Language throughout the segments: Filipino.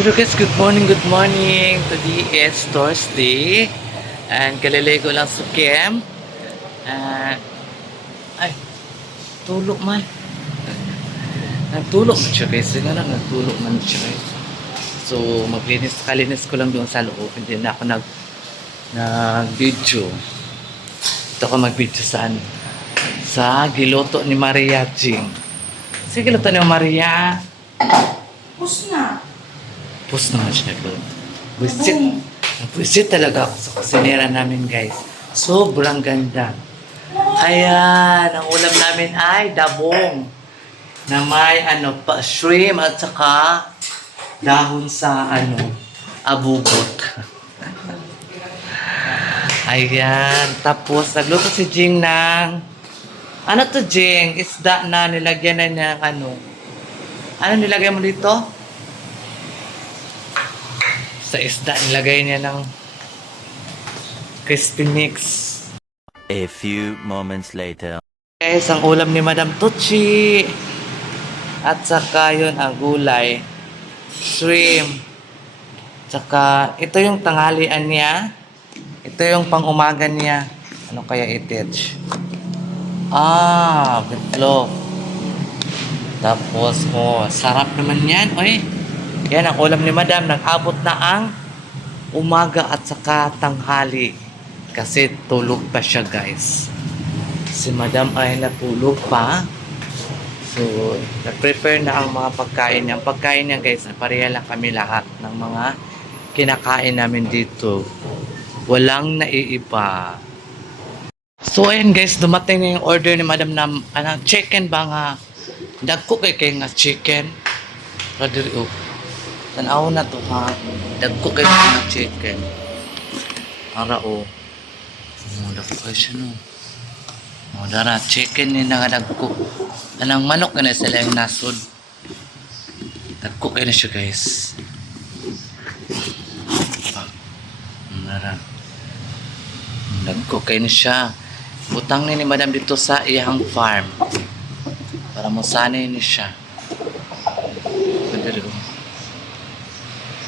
Hello guys, good morning, good morning. Today is Thursday. And kaliligo lang sa Kem. And, ay, tulog man. Nagtulog man siya guys. Sige lang, nagtulog man siya guys. So, kalinis ko lang doon sa loob. Hindi na ako nag-video. Ito ako mag-video saan? Sa giloto ni Maria Jing. Sa giloto ni Maria. Pus na. Pus naman siya doon. Buisit talaga ako sa kusinera namin guys. Sobrang ganda. Ayan, ang ulam namin ay dabong. Na may shrimp at saka dahon sa abugot. Ayan, tapos nagluto si Jing ng ano to Jing? Isda na nilagyan na niya ano nilagay mo dito? Sa isda, nilagay niya ng crispy mix. A few moments later. Guys, ang ulam ni Madam Tucci. At saka yun, ang gulay. Shrimp. Tsaka, ito yung tanghalian niya. Ito yung pang-umaga niya. Ano kaya itich? Beefloaf. Tapos, sarap naman yan. Oy. Yan ang ulam ni Madam. Nag-abot na ang umaga at saka tanghali. Kasi tulog pa siya guys. Si Madam ay natulog pa. So, nag-prepare na ang mga pagkain niya. Ang pagkain niya guys, pareha lang kami lahat ng mga kinakain namin dito. Walang naiiba. So, ayan guys, dumating na yung order ni Madam na chicken ba nga? Dagko kay nga chicken. Radiri tanaw na to ha. Dagko kay ng chicken. Ara dagko kay siya no. Dara chicken ni nga dagko. Anang manok na sila yung nasod. Dagko kay na siya guys. Dara. Dagko kay na siya. Butang ni Madam dito sa iyang farm. Para mo sanay ni siya. Pwede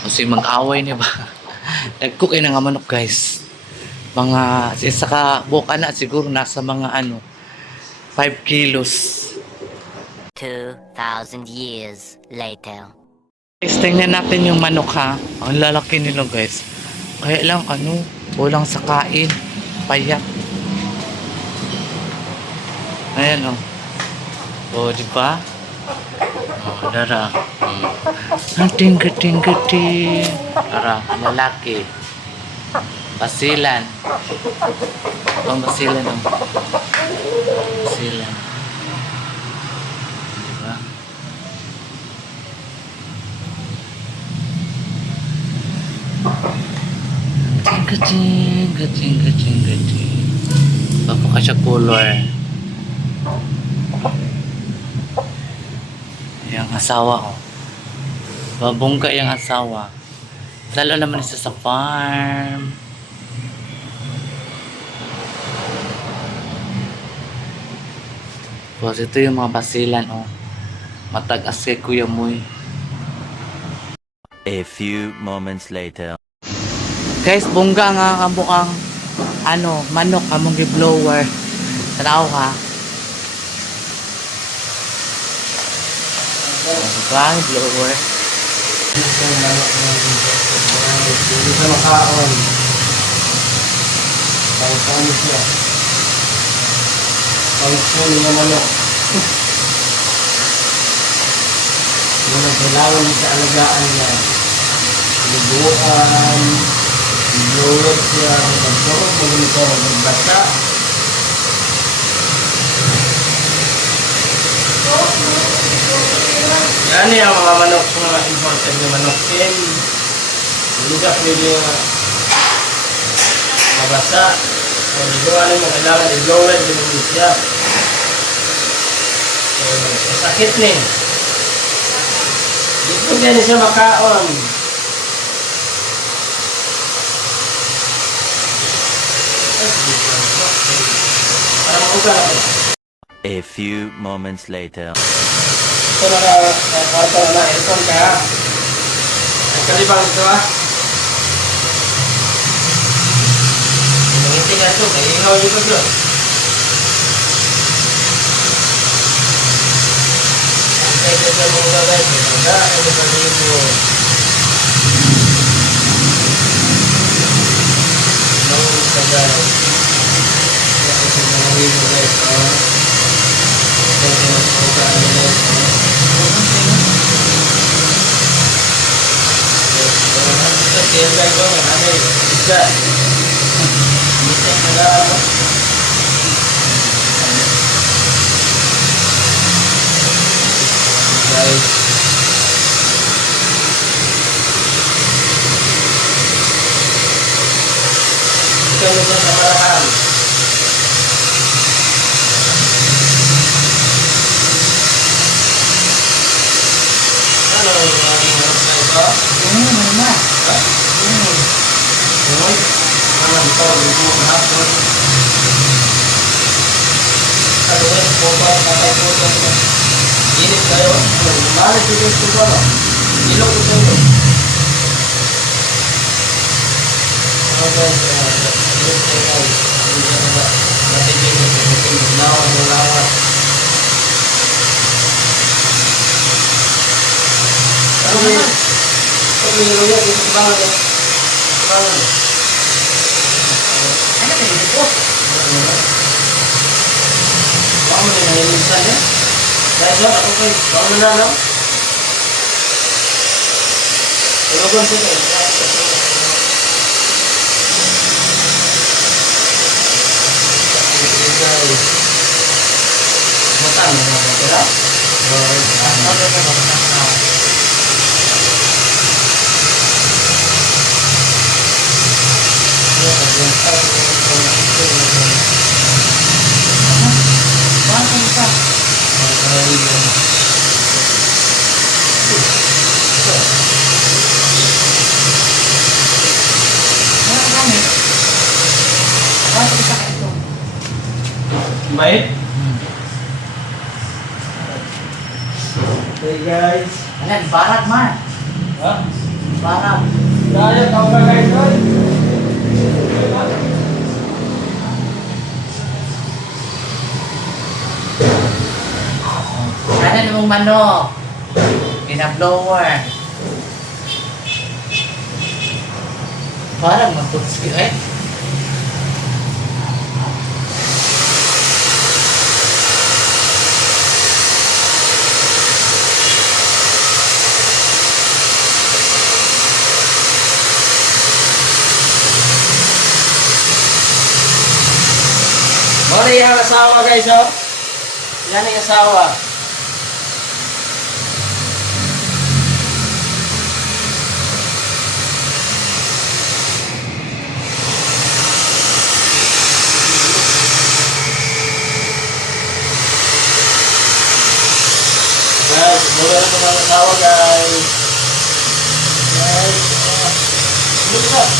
kasi mag-away niya ba? Nag-cook na nga manok guys. Mga isa ka buka na siguro nasa mga 5 kilos. 2,000 years later. Guys, tingnan natin yung manok ha. Ang lalaki nila guys. Kaya lang kulang sa kain. Payat. Ayan di ba? Dara. Ting-ting. Dara, lalaki. Basilan. Basilan. Basilan. Diba? Ting-ting. Baka siya color. Yung asawa babongga yung asawa. Lalo naman isa sa farm. Tapos ito yung mga basilan matag-as kay Kuya Muy. A few moments later. Guys, bongga nga ang manok among gi-blower. Tanaw ha. Bang blower. Hindi sa makaon. Pangsan siya. Pangsan niya manok. Yung kailangan sa alagaan niya. Libuan. Blower siya. Magdurog. Magdurog. Magbasa. Yan yung mga manok, mga imported na manok. Hindi ka pwede mabasa. Kung ano yung kailangan i-blower, din siya. Sakit ni. Dito din siya makaon. Para makuha ako. A few moments later. Ito na kwarto na aircon ka. Kalibang ito ah. Nangiting ito, naiingaw dito doon. Antay ka sa mga guys, maganda, ano sa dito. Nangin ka guys. Kaya sa mga dito guys, oh. Kaya sa mga pagkaan guys, oh. Kaya guys, oh, ano yun, isda. Isda na lang. Guys. Ito lugar sa Marahan. Ano yung harap na ito? Mama. Ha? Uy, ano ito? Ito ang hapon. Ano ba? Popa, patay po ito. Init kayo. Malit ito ito ba? Ilong ito ito. Ano guys? Ilong ito guys. Hindi na ba? Natigil ito. Nawan, nawan. Ano ba? Pag niluya, dito sa bangan eh. Bangan. Ano ba yun po? Baka mo din nahilisan eh. Dahil doon, ako kayo. Baka mo na, no? Tulugan sila eh. Guys. Matan mo na ba sila? Baik. Hey guys. Ayan, barak man. Ha? Barak. Kaya tao ka guys, guys. Ano namang manok? Pinablower. Parang matutsi eh. Mana yang asawa guys, oh? Yan ang asawa. Guys, mula na mga asawa guys. Guys, look up.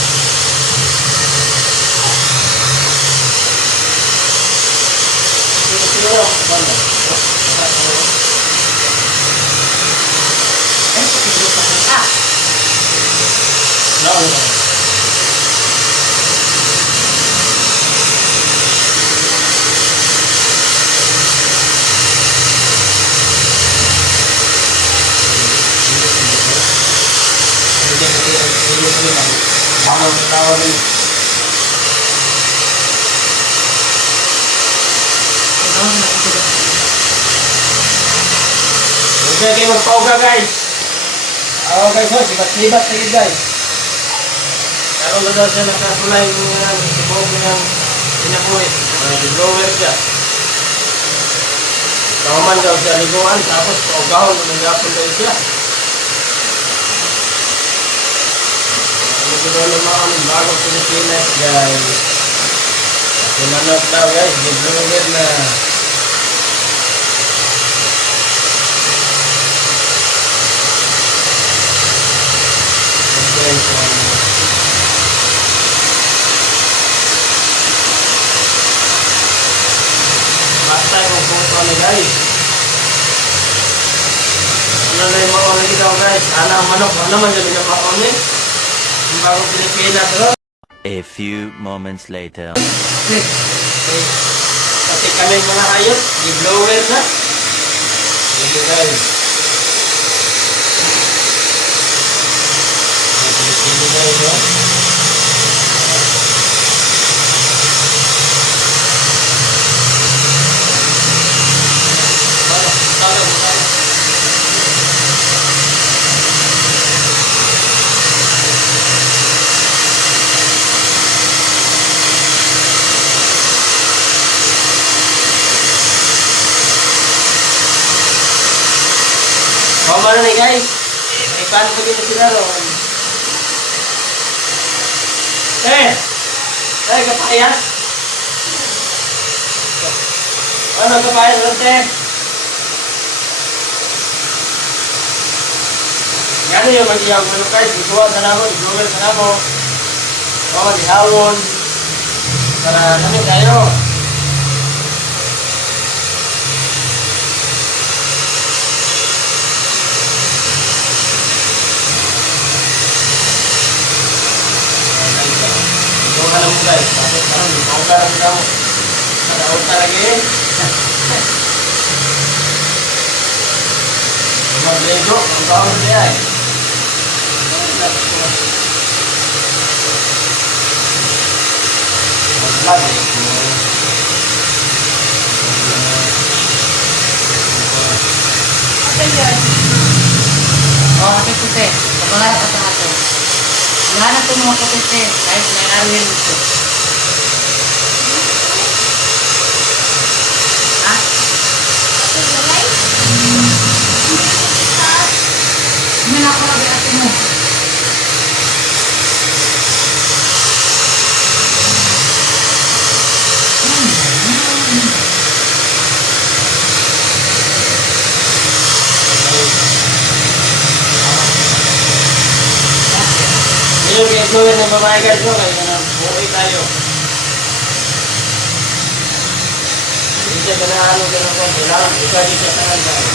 Okay, kayo magpauga guys. Guys, sibat-sibat lagi guys. Karoon na daw siya nakasulay ng sibog ng pinapuwit. Blower siya. Kaman daw siya liguan, tapos paugahon na nanggapon daw siya. Ano ko daw ng mga bagong Pilipinas guys. Kasi manok daw guys, blower na. Guys, basta yung puto ni guys. Ano na yung mga lagi daw guys? Ana ang manok. Ano naman yung mga ni? Yung bagong Pilipinas. A few moments later. Kasi kami mga hayop, i-blower na. Sige guys. Sige guys, no? Mana nih guys? Ikan begini sila ron. Kepayas. Ano kepayas ron teh? Yan yung mag-iyaw ko guys. Isuwa sa namo, isuwa sa namo. Oh, dihawon. Para namin kayo. Alam mo guys, bakit parang bawga lang kamu? Nadaot lagi. Maglego, ang bawang niya eh. Maglag eh. Apa yan? Oh, hati puti. Kapangarap ka sa ato. Lahat ng mga puti, kahit nangyari ito. Ha? Hindi na ako nag-ate mo. Yung influence ng babae guys, no? Kaya buhay tayo. Hindi siya ganaano ganun ko. Kailangan, ikaw di siya tangan tayo.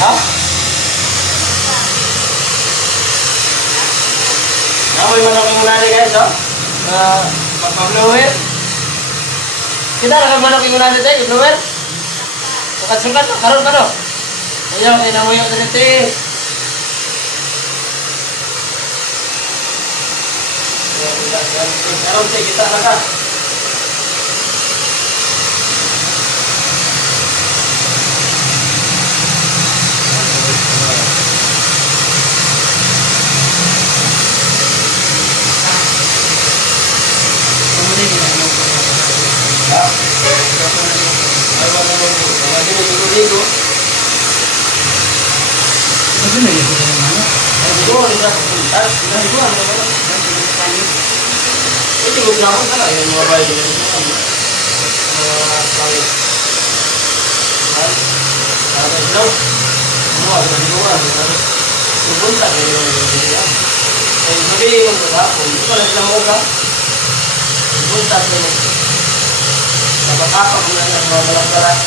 Ha? Namoy manok yung muna guys, oh. Pag-blower. Kita nakag-manok yung muna tayo, blower. Sukat-sukat, karoon ka no? Ayaw, inamoy yung ganito. Sekarang kita makan. Ini gue bilang kan yang mobile dengan paling ada bilang semua ada di luar sebelum tak ada yang jadi untuk apa itu kalau bilang muka sebelum tak ada dapat apa gunanya semua dalam berat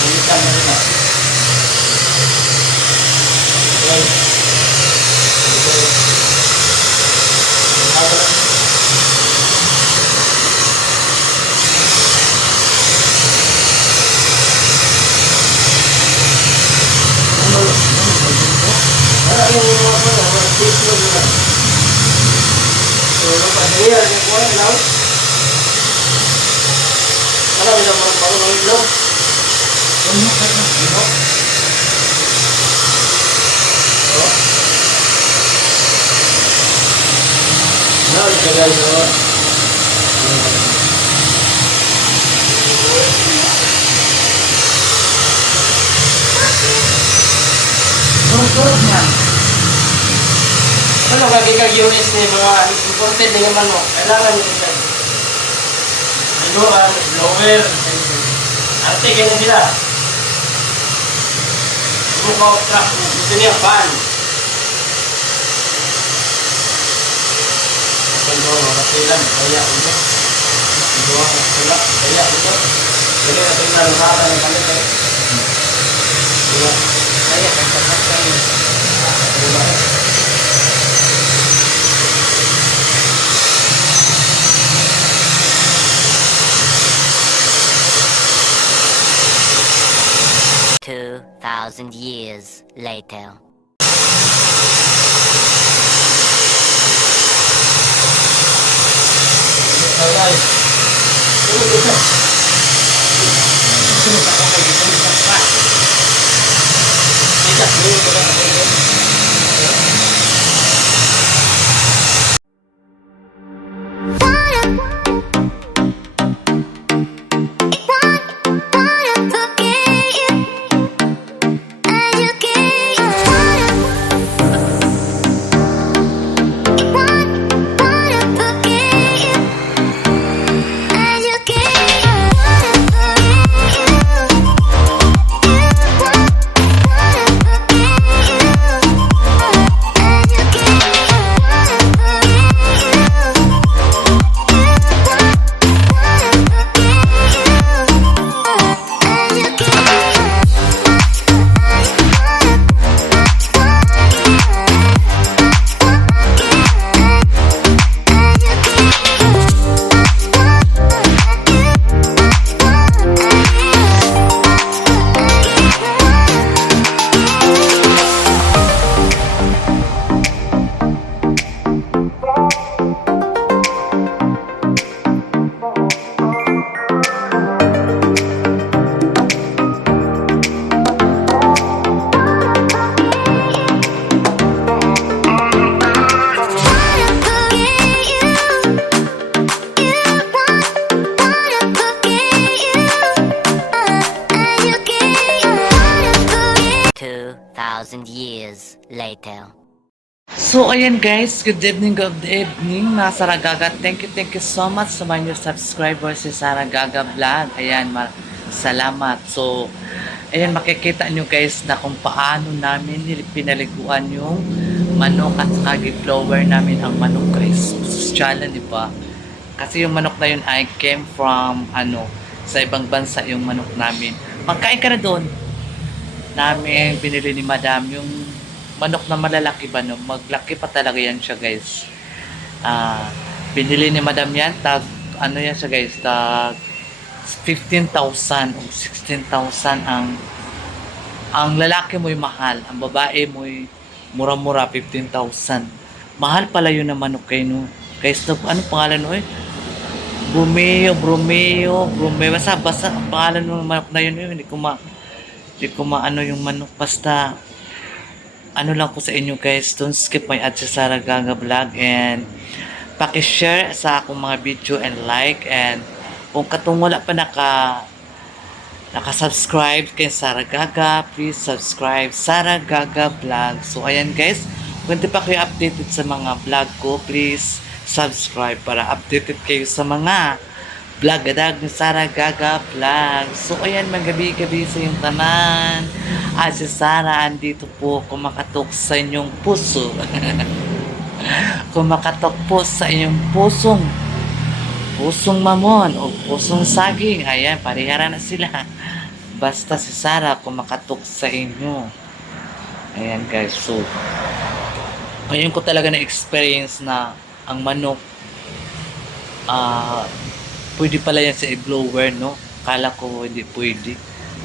ini kan mereka Ano lagi kag units ni mga imported ni naman mo? Kailangan mo ito. Biluan, blower, arte kayo na sila. Buka truck, gusto niya fan. Kaya ito. Kaya ito. Dili na ito narusada ng kalit eh. Kaya, nagsasak kami. Diba? 2,000 years later. Ay, ay. Tulog ito. Sunod ako kay dito sa pa. Ika, tulog ito. Years later. So, ayan guys, good evening, Nasa Ragaga. Thank you so much sa mga new subscribers si Sarah Gaga Vlog. Ayan, salamat. So, ayan, makikita nyo guys na kung paano namin pinaliguan yung manok at flower namin ang manok guys. Social, di ba? Kasi yung manok na yun ay came from, sa ibang bansa yung manok namin. Magkain ka na doon. Namin binili ni Madam yung manok na malalaki ba, no? Maglaki pa talaga yan siya guys. Binili ni Madam yan, yan siya guys, 15,000 o 16,000 ang lalaki mo'y mahal, ang babae mo'y mura-mura 15,000. Mahal pala yun na manok kayo, no? Guys, ano pangalan no eh? Bromeo, basta ang pangalan ng manok na yun, hindi ko maano yung manok, basta ano lang ko sa inyo guys, don't skip my ad sa Sarah Gaga Vlog, and paki-share sa akong mga video and like, and kung katong wala pa naka-subscribe kay Sarah Gaga, please subscribe Sarah Gaga Vlog. So ayan guys, kung di pa kayo updated sa mga vlog ko, please subscribe para updated kayo sa mga vlog ni Sarah Gaga Vlog. So ayan, magabi-gabi sa yung tanan. Si Sarah andito po kumakatok sa inyong puso. Kumakatok po sa inyong pusong mamon o pusong saging. Ayan, parehara na sila. Basta si Sarah kumakatok sa inyo. Ayan guys, so ngayon ko talaga na-experience na ang manok pwede pala yan sa i-blower, no? Kala ko hindi pwede.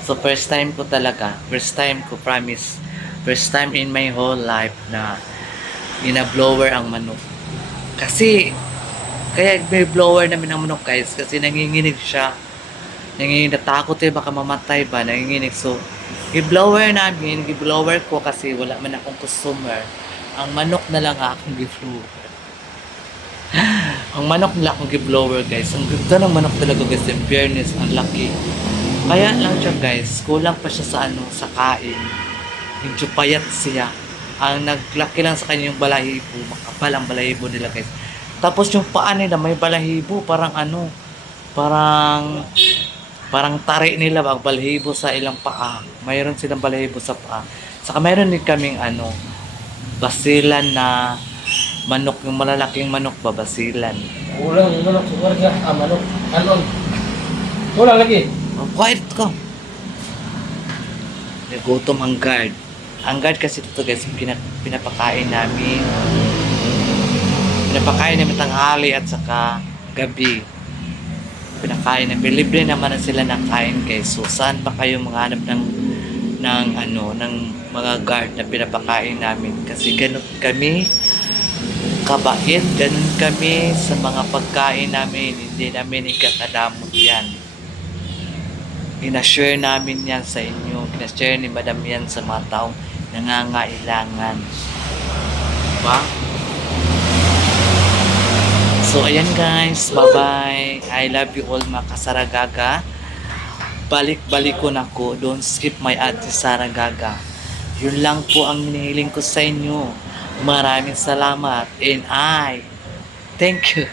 So, first time ko, promise. First time in my whole life na ina-blower ang manok. Kasi, kaya may blower namin ang manok, guys, kasi nanginginig siya. Natakot baka mamatay ba, nanginginig. So, i-blower ko kasi wala man akong customer. Ang manok na lang akong i-blower. Ang manok nila akong gi-blower guys. Ang ganda ng manok talaga guys. Yung fairness, ang laki. Kaya lang siya guys, kulang pa siya sa kain. Medyo payat siya. Ang naglaki lang sa kanya yung balahibo. Makapal ang balahibo nila guys. Tapos yung paa nila may balahibo. Parang tari nila ang balahibo sa ilang paa. Mayroon silang balahibo sa paa. Saka mayroon din kaming basilan na manok, yung malalaking manok basilan. Kulang yung manok sa warga. Manok. Anon. Kulang lagi. Oh, quiet ko. Nagutom ang guard. Ang guard kasi dito guys, pinapakain namin. Pinapakain namin tanghali at saka gabi. Pinakain namin. Libre naman na sila ng kain guys. So saan pa kayo maghanap ng mga guard na pinapakain namin? Kasi ganun kami kabait, ganun kami sa mga pagkain namin. Hindi namin ikakadamot yan. Ina-share namin yan sa inyo. Ina-share ni Madam yan sa mga taong nangangailangan. Diba? So, ayan guys. Bye-bye. I love you all mga kasaragaga. Balik-balik ko na ko. Don't skip my Ate Saragaga. Yun lang po ang hinihiling ko sa inyo. Maraming salamat. And I thank you.